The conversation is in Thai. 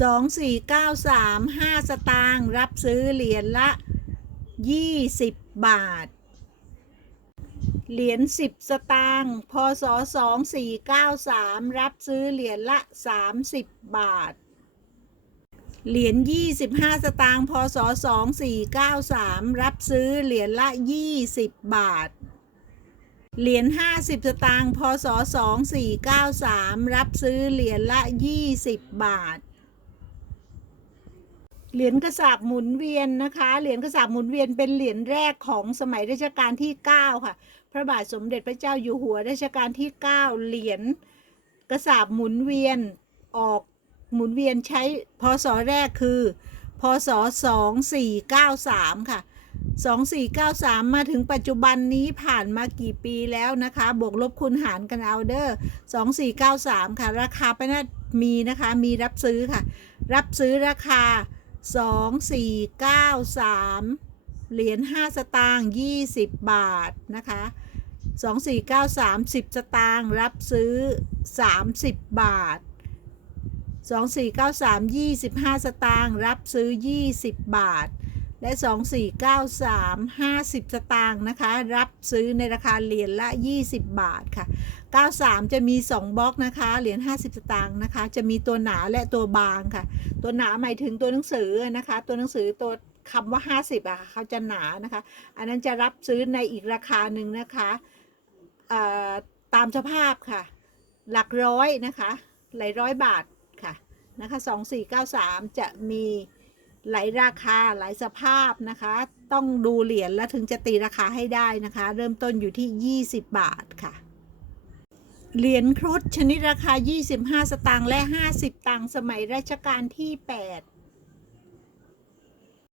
สองสี่เก้าสามห้าสตางค์รับซื้อเหรียญละยี่สิบบาท เหรียญสิบสตางค์พศสองสี่เก้าสามรับซื้อเหรียญละสามสิบบาท เหรียญยี่สิบห้าสตางค์พศสองสี่เก้าสามรับซื้อเหรียญละยี่สิบบาทเหรียญห้าสิบสตางค์ พศสองสี่เก้าสามรับซื้อเหรียญละยี่สิบบาท เหรียญกระสาบหมุนเวียนนะคะ เหรียญกระสาบหมุนเวียนเป็นเหรียญแรกของสมัยรัชกาลที่ 9 ค่ะ พระบาทสมเด็จพระเจ้าอยู่หัวรัชกาลที่ 9 เหรียญกระสาบหมุนเวียนออกหมุนเวียนใช้พศแรกคือ พศ 2493 ค่ะ 2493 มาถึงปัจจุบันนี้ผ่านมากี่ปีแล้วนะคะ บวกลบคูณหารกันเอาเดอร์2493 ค่ะ ราคาไปน่ามีนะคะ มีรับซื้อค่ะ รับซื้อราคา สองสี่เก้าสามเหรียญห้าสตางค์ยี่สิบบาทนะคะสองสี่เก้าสามสิบสตางค์รับซื้อสามสิบบาทสองสี่เก้าสามยี่สิบห้าสตางค์รับซื้อยี่สิบบาท และ 2493 50 สตางค์นะคะ รับซื้อในราคาเหรียญละ 20 บาทค่ะ 93 จะมี 2บล็อกนะคะ เหรียญ 50 สตางค์นะคะ จะมีตัวหนาและตัวบางค่ะ ตัวหนาหมายถึงตัวหนังสือนะคะ ตัวหนังสือตัวคำว่า 50อะเขาจะหนานะคะ อันนั้นจะรับซื้อในอีกราคาหนึ่งนะคะตามสภาพค่ะ หลักร้อยนะคะ หลายร้อยบาทค่ะนะคะ2493 จะมีหลายราคาหลายสภาพนะคะ ต้องดูเหรียญแล้วถึงจะตีราคาให้ได้นะคะ เริ่มต้นอยู่ที่ 20 บาทค่ะ เหรียญครุฑชนิดราคา 25 สตางค์และ 50 ตังค์สมัยรัชกาลที่ 8